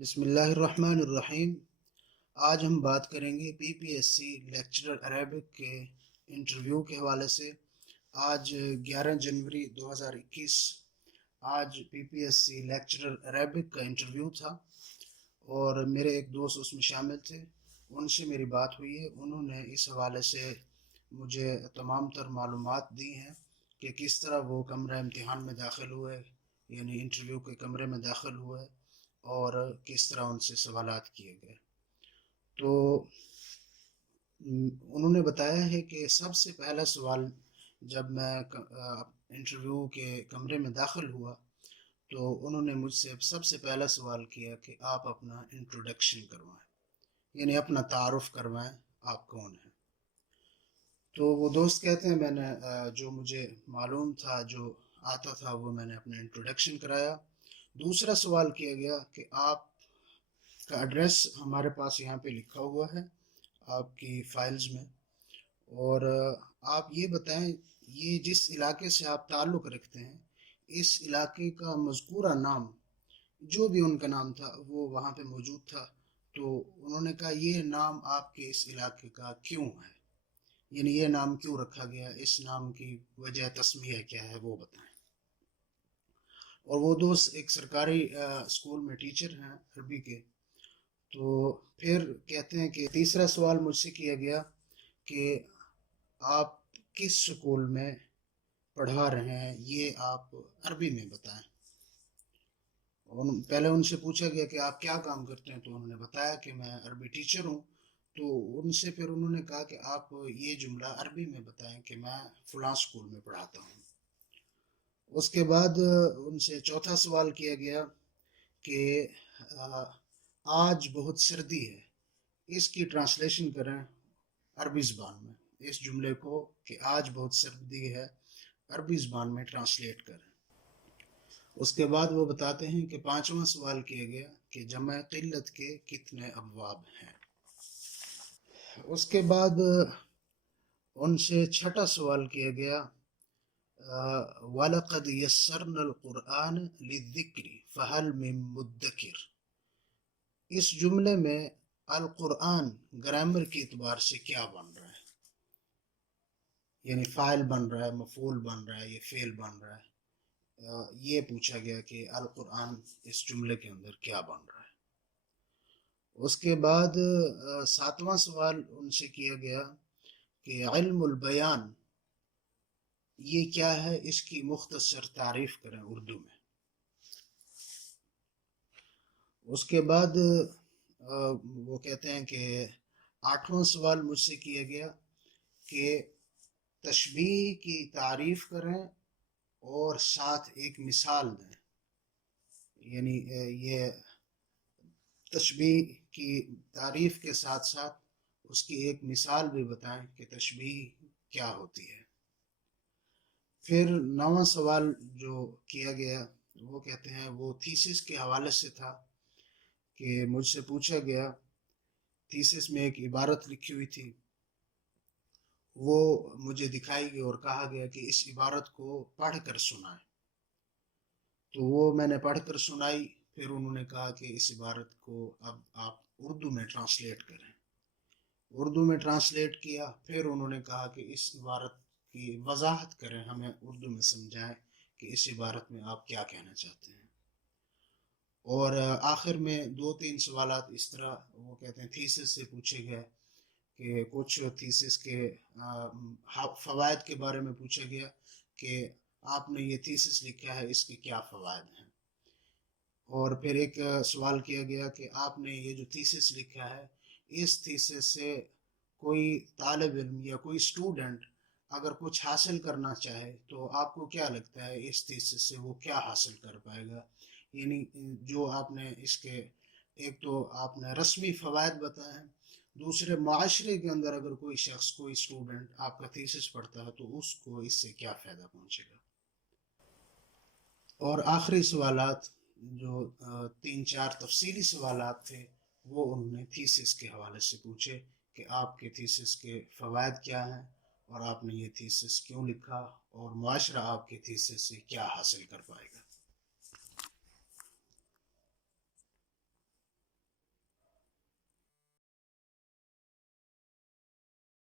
بسم اللہ الرحمن الرحیم۔ آج ہم بات کریں گے P P S C lecturer Arabic کے انٹرویو کے حوالے سے۔ آج 11 جنوری 2021 آج P P S C lecturer Arabic کا انٹرویو تھا اور میرے ایک دوست اس میں شامل تھے۔ ان سے میری بات ہوئی ہے، انہوں نے اس حوالے سے مجھے تمام تر معلومات دی ہیں کہ کس طرح وہ کمرہ امتحان میں داخل ہوئے، یعنی انٹرویو کے کمرے میں داخل ہوئے اور کس طرح ان سے سوالات کیے گئے۔ تو انہوں نے بتایا ہے کہ سب سے پہلا سوال جب میں انٹرویو کے کمرے میں داخل ہوا تو انہوں نے مجھ سے سب سے پہلا سوال کیا کہ آپ اپنا انٹروڈکشن کروائیں، یعنی اپنا تعارف کروائیں، آپ کون ہیں۔ تو وہ دوست کہتے ہیں میں نے جو مجھے معلوم تھا، جو آتا تھا، وہ میں نے اپنا انٹروڈکشن کرایا۔ دوسرا سوال کیا گیا کہ آپ کا ایڈریس ہمارے پاس یہاں پہ لکھا ہوا ہے آپ کی فائلز میں، اور آپ یہ بتائیں یہ جس علاقے سے آپ تعلق رکھتے ہیں اس علاقے کا مذکورہ نام، جو بھی ان کا نام تھا وہ وہاں پہ موجود تھا۔ تو انہوں نے کہا یہ نام آپ کے اس علاقے کا کیوں ہے، یعنی یہ نام کیوں رکھا گیا، اس نام کی وجہ تسمیہ کیا ہے وہ بتائیں۔ اور وہ دوست ایک سرکاری اسکول میں ٹیچر ہیں عربی کے۔ تو پھر کہتے ہیں کہ تیسرا سوال مجھ سے کیا گیا کہ آپ کس اسکول میں پڑھا رہے ہیں، یہ آپ عربی میں بتائیں۔ پہلے ان سے پوچھا گیا کہ آپ کیا کام کرتے ہیں، تو انہوں نے بتایا کہ میں عربی ٹیچر ہوں۔ تو ان سے پھر انہوں نے کہا کہ آپ یہ جملہ عربی میں بتائیں کہ میں فلاں اسکول میں پڑھاتا ہوں۔ اس کے بعد ان سے چوتھا سوال کیا گیا کہ آج بہت سردی ہے، اس کی ٹرانسلیشن کریں عربی زبان میں، اس جملے کو کہ آج بہت سردی ہے عربی زبان میں ٹرانسلیٹ کریں۔ اس کے بعد وہ بتاتے ہیں کہ پانچواں سوال کیا گیا کہ جمع قلت کے کتنے ابواب ہیں۔ اس کے بعد ان سے چھٹا سوال کیا گیا وَلَقَدْ يَسَّرْنَا الْقُرْآنَ لِلذِّكْرِ فَهَلْ مِن مُدَّكِرٍ۔ اس جملے میں القرآن گرامر کے اعتبار سے کیا بن رہا ہے، یعنی فاعل بن رہا ہے، مفعول بن رہا ہے، یہ فعل بن رہا ہے۔ یہ پوچھا گیا کہ القرآن اس جملے کے اندر کیا بن رہا ہے۔ اس کے بعد ساتواں سوال ان سے کیا گیا کہ علم البیان یہ کیا ہے، اس کی مختصر تعریف کریں اردو میں۔ اس کے بعد وہ کہتے ہیں کہ آٹھواں سوال مجھ سے کیا گیا کہ تشبیہ کی تعریف کریں اور ساتھ ایک مثال دیں، یعنی یہ تشبیہ کی تعریف کے ساتھ ساتھ اس کی ایک مثال بھی بتائیں کہ تشبیہ کیا ہوتی ہے۔ پھر نواں سوال جو کیا گیا وہ کہتے ہیں وہ تھیسس کے حوالے سے تھا کہ مجھ سے پوچھا گیا، تھیسس میں ایک عبارت لکھی ہوئی تھی، وہ مجھے دکھائی گئی اور کہا گیا کہ اس عبارت کو پڑھ کر سنائیں۔ تو وہ میں نے پڑھ کر سنائی۔ پھر انہوں نے کہا کہ اس عبارت کو اب آپ اردو میں ٹرانسلیٹ کریں۔ اردو میں ٹرانسلیٹ کیا، پھر انہوں نے کہا کہ اس عبارت کی وضاحت کریں، ہمیں اردو میں سمجھائیں کہ اس عبارت میں آپ کیا کہنا چاہتے ہیں۔ اور آخر میں دو تین سوالات اس طرح وہ کہتے ہیں تھیسس سے پوچھے گئے کہ کچھ تھیسس کے فوائد کے بارے میں پوچھا گیا کہ آپ نے یہ تھیسس لکھا ہے، اس کے کیا فوائد ہیں۔ اور پھر ایک سوال کیا گیا کہ آپ نے یہ جو تھیسس لکھا ہے، اس تھیسس سے کوئی طالب علم یا کوئی اسٹوڈنٹ اگر کچھ حاصل کرنا چاہے تو آپ کو کیا لگتا ہے اس تھیسس سے وہ کیا حاصل کر پائے گا، یعنی جو آپ نے اس کے ایک تو آپ نے رسمی فوائد بتائے ہیں، دوسرے معاشرے کے اندر اگر کوئی شخص کوئی اسٹوڈنٹ آپ کا تھیسس پڑھتا ہے تو اس کو اس سے کیا فائدہ پہنچے گا۔ اور آخری سوالات جو تین چار تفصیلی سوالات تھے وہ انہوں نے تھیسس کے حوالے سے پوچھے کہ آپ کے تھیسس کے فوائد کیا ہیں اور آپ نے یہ تھیسس کیوں لکھا اور معاشرہ آپ کے تھیسس سے کیا حاصل کر پائے گا۔